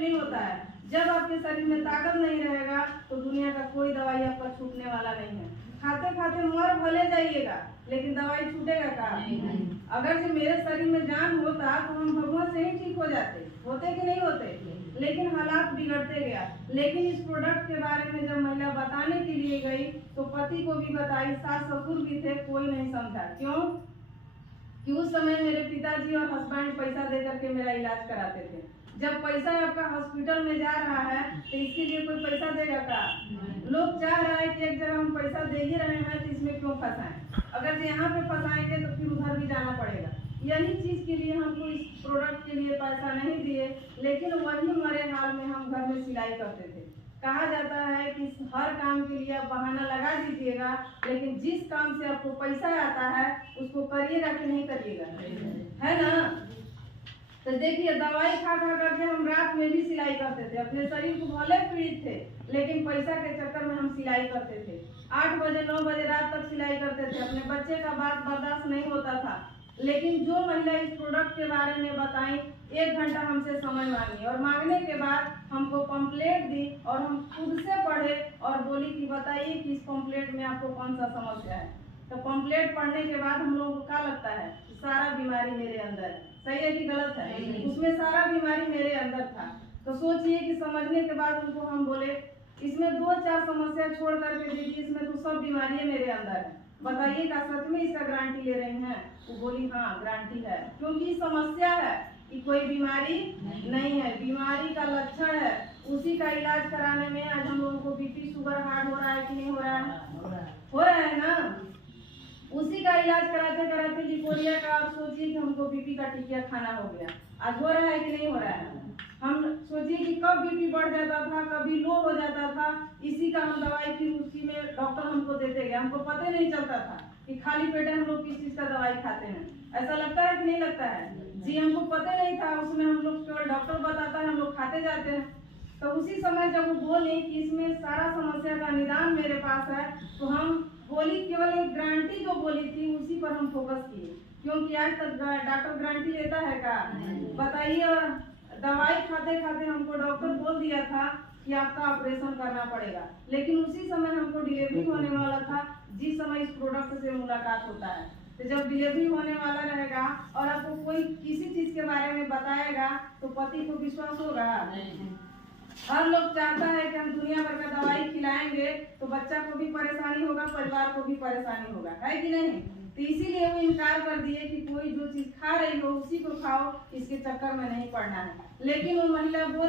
नहीं होता है। जब आपके शरीर में ताकत नहीं रहेगा तो दुनिया का कोई दवाई आपका छूटने वाला नहीं है। खाते खाते मर भले जाइएगा लेकिन दवाई छूटेगा का? अगर जो मेरे शरीर में जान होता तो हम भगवान से ही ठीक हो जाते, होते कि नहीं होते? लेकिन हालात बिगड़ते गया। लेकिन इस प्रोडक्ट के बारे में जब महिला बताने के लिए गई तो पति को भी बताई, सास ससुर भी थे, कोई नहीं समझा। क्यों कि उस समय मेरे पिताजी और हस्बैंड पैसा दे करके मेरा इलाज कराते थे। जब पैसा आपका हॉस्पिटल में जा रहा है तो इसके लिए कोई पैसा देगा का? लोग चाह रहा है कि एक जगह हम पैसा दे ही रहे हैं तो इसमें क्यों फंसाएं? अगर यहाँ पे फंसाएंगे तो फिर उधर भी जाना पड़ेगा। यही चीज के लिए हमको इस प्रोडक्ट के लिए पैसा नहीं दिए, लेकिन वही मरे हाल में हम घर में सिलाई करते थे। कहा जाता है कि हर काम के लिए आप बहाना लगा दीजिएगा, लेकिन जिस काम से आपको पैसा आता है उसको करिएगा कि नहीं करिएगा, है ना? तो देखिए, दवाई खा खा करके हम रात में भी सिलाई करते थे। अपने शरीर को भले पीड़ित थे लेकिन पैसा के चक्कर में हम सिलाई करते थे। 8 बजे 9 बजे रात तक सिलाई करते थे। अपने बच्चे का बात बर्दाश्त नहीं होता था। लेकिन जो महिला इस प्रोडक्ट के बारे में बताई, 1 घंटा हमसे समय मांगी और मांगने के बाद हमको पंपलेट दी और हम खुद से पढ़े और बोली कि बताइए कि इस पंपलेट में आपको कौन सा समस्या है। तो पंपलेट पढ़ने के बाद हम लोगों को क्या लगता है कि सारा बीमारी मेरे अंदर है। सही है कि गलत है? उसमें सारा बीमारी मेरे अंदर था। तो सोचिए कि समझने के बाद उनको हम बोले इसमें 2-4 समस्या छोड़ करके देखिए, इसमें तो सब बीमारियां मेरे अंदर है, बताइए क्या सच में इसका गारंटी ले रही हैं? वो बोली हाँ गारंटी है, क्योंकि समस्या है कि कोई बीमारी नहीं है, बीमारी का लक्षण है। उसी का इलाज कराने में आज हम लोगों को बीपी शुगर हार्ट हो रहा है कि नहीं हो रहा है? हो रहा है ना। उसी का इलाज कराते कराते लिपोरिया का, आप सोचिए कि हमको बीपी का टिकिया खाना हो गया। आज हो रहा है कि नहीं हो रहा है? हम सोचिए कि कब बीपी बढ़ जाता था, कभी लो हो जाता था, इसी का हम दवाई फिर उसी में डॉक्टर हमको देते गए। हमको पता नहीं चलता था कि खाली पेटे हम लोग किस चीज का दवाई खाते हैं। ऐसा लगता है कि नहीं लगता है? जी, हमको पता नहीं था। उसमें हम लोग केवल डॉक्टर बताता है, हम लोग खाते जाते हैं। तो उसी समय जब वो बोले कि इसमें सारा समस्या का निदान मेरे पास है, तो हम बोली केवल एक गारंटी जो बोली थी उसी पर हम फोकस किए, क्योंकि आज तक डॉक्टर गारंटी लेता है का? बताइए। और दवाई खाते खाते हमको डॉक्टर बोल दिया था कि आपका ऑपरेशन करना पड़ेगा, लेकिन उसी समय हमको डिलीवरी होने वाला था जिस समय इस प्रोडक्ट से मुलाकात होता है। तो जब डिलीवरी होने वाला रहेगा और आपको कोई किसी चीज के बारे में बताएगा तो पति को विश्वास होगा? हर लोग चाहता है कि हम दुनिया भर का दवाई खिलाएंगे तो बच्चा को भी परेशानी होगा, परिवार को भी परेशानी होगा, है कि नहीं? तो इसीलिए वो इनकार कर दिए कि कोई जो चीज खा रही हो उसी को खाओ, इसके चक्कर में नहीं पड़ना है। लेकिन वो महिला बोल